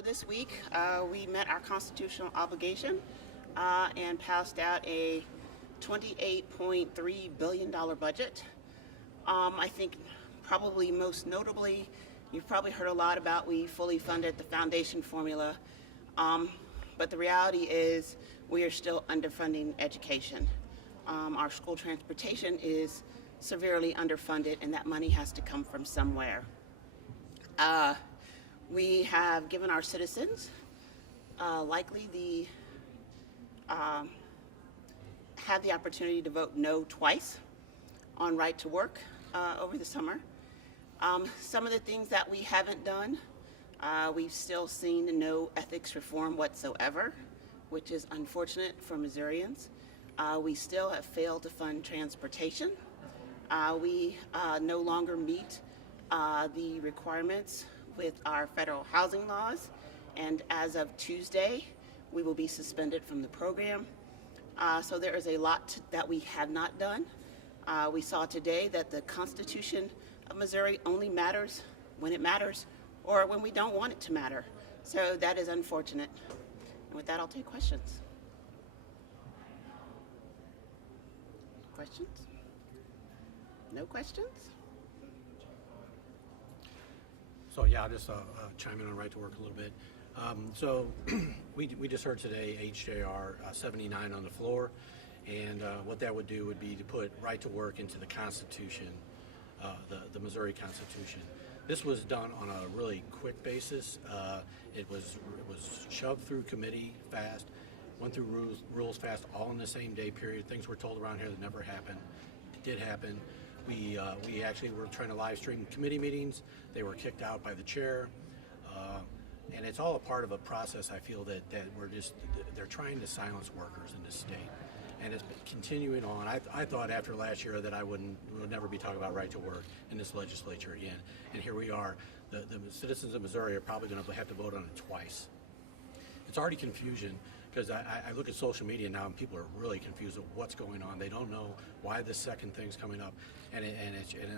So this week we met our constitutional obligation and passed out a $28.3 billion budget. I think probably most notably, you've probably heard a lot about we fully funded the foundation formula, but the reality is we are still underfunding education. Our school transportation is severely underfunded, and that money has to come from somewhere. We have given our citizens likely have the opportunity to vote no twice on right to work over the summer. Some of the things that we haven't done, we've still seen no ethics reform whatsoever, which is unfortunate for Missourians. We still have failed to fund transportation. We no longer meet the requirements with our federal housing laws, and as of Tuesday, we will be suspended from the program. So there is a lot that we have not done. We saw today that the Constitution of Missouri only matters when it matters or when we don't want it to matter. So that is unfortunate. And with that, I'll take questions. Questions? No questions? So yeah, I'll just chime in on right to work a little bit. So we just heard today HJR 79 on the floor, and what that would do would be to put right to work into the Constitution, the Missouri Constitution. This was done on a really quick basis. It was shoved through committee fast, went through rules fast, all in the same day period. Things were told around here that never happened. It did happen. We actually were trying to live stream committee meetings. They were kicked out by the chair. And it's all a part of a process, I feel, that they're trying to silence workers in this state. And it's been continuing on. I thought after last year that would never be talking about right to work in this legislature again. And here we are. The citizens of Missouri are probably going to have to vote on it twice. It's already confusion, because I look at social media now and people are really confused of what's going on. They don't know why the second thing's coming up, and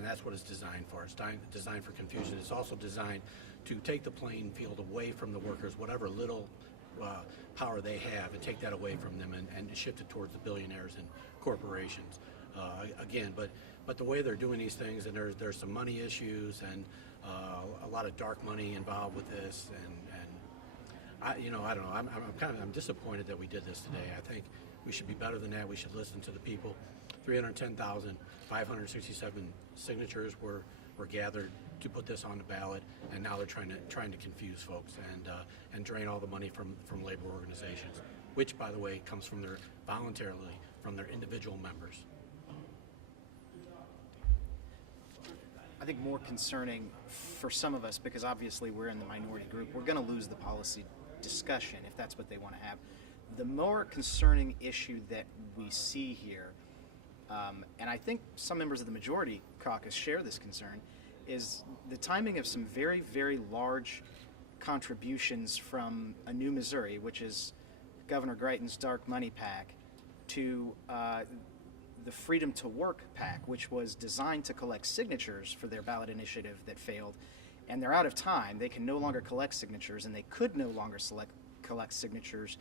that's what it's designed for. It's designed for confusion. It's also designed to take the playing field away from the workers, whatever little power they have, and take that away from them and shift it towards the billionaires and corporations. Again, but the way they're doing these things, and there's some money issues and a lot of dark money involved with this, and I don't know. I'm disappointed that we did this today. I think we should be better than that. We should listen to the people. 310,567 signatures were gathered to put this on the ballot, and now they're trying to confuse folks and drain all the money from labor organizations, which, by the way, comes from voluntarily from their individual members. I think more concerning for some of us, because obviously we're in the minority group, we're going to lose the policy discussion if that's what they want to have. The more concerning issue that we see here, and I think some members of the majority caucus share this concern, is the timing of some very, very large contributions from A New Missouri, which is Governor Greitens' Dark Money PAC, to the Freedom to Work PAC, which was designed to collect signatures for their ballot initiative that failed. And they're out of time. They can no longer collect signatures, and they could no longer collect signatures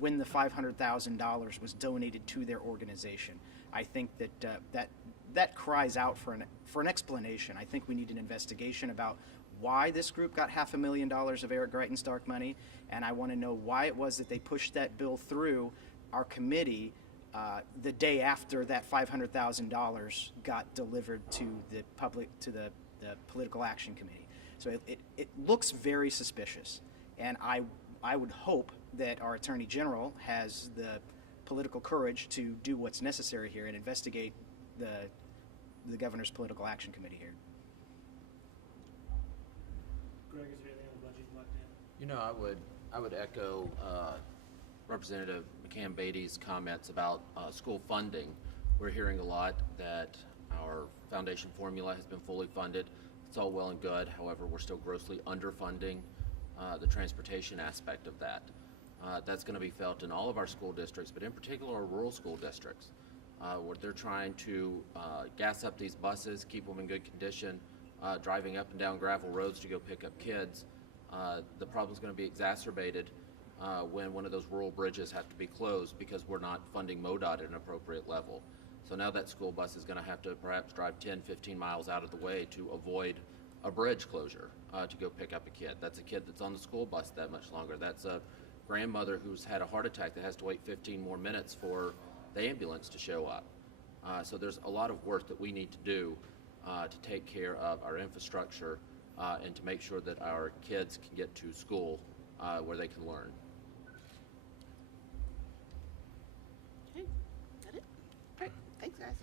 when the $500,000 was donated to their organization. I think that cries out for an explanation. I think we need an investigation about why this group got $500,000 of Eric Greitens' dark money, and I want to know why it was that they pushed that bill through our committee the day after that $500,000 got delivered to the Political Action Committee. So it looks very suspicious, and I would hope that our Attorney General has the political courage to do what's necessary here and investigate the Governor's Political Action Committee here. Greg, is there anything on the budget you'd like to add? You know, I would echo Representative McCann Beatty's comments about school funding. We're hearing a lot that our foundation formula has been fully funded. It's all well and good. However, we're still grossly underfunding the transportation aspect of that. That's going to be felt in all of our school districts, but in particular our rural school districts, where they're trying to gas up these buses, keep them in good condition, driving up and down gravel roads to go pick up kids. The problem's going to be exacerbated when one of those rural bridges have to be closed because we're not funding MoDOT at an appropriate level. So now that school bus is going to have to perhaps drive 10, 15 miles out of the way to avoid a bridge closure to go pick up a kid. That's a kid that's on the school bus that much longer. That's a grandmother who's had a heart attack that has to wait 15 more minutes for the ambulance to show up. So there's a lot of work that we need to do to take care of our infrastructure and to make sure that our kids can get to school where they can learn. Okay, that it? All right, thanks, guys.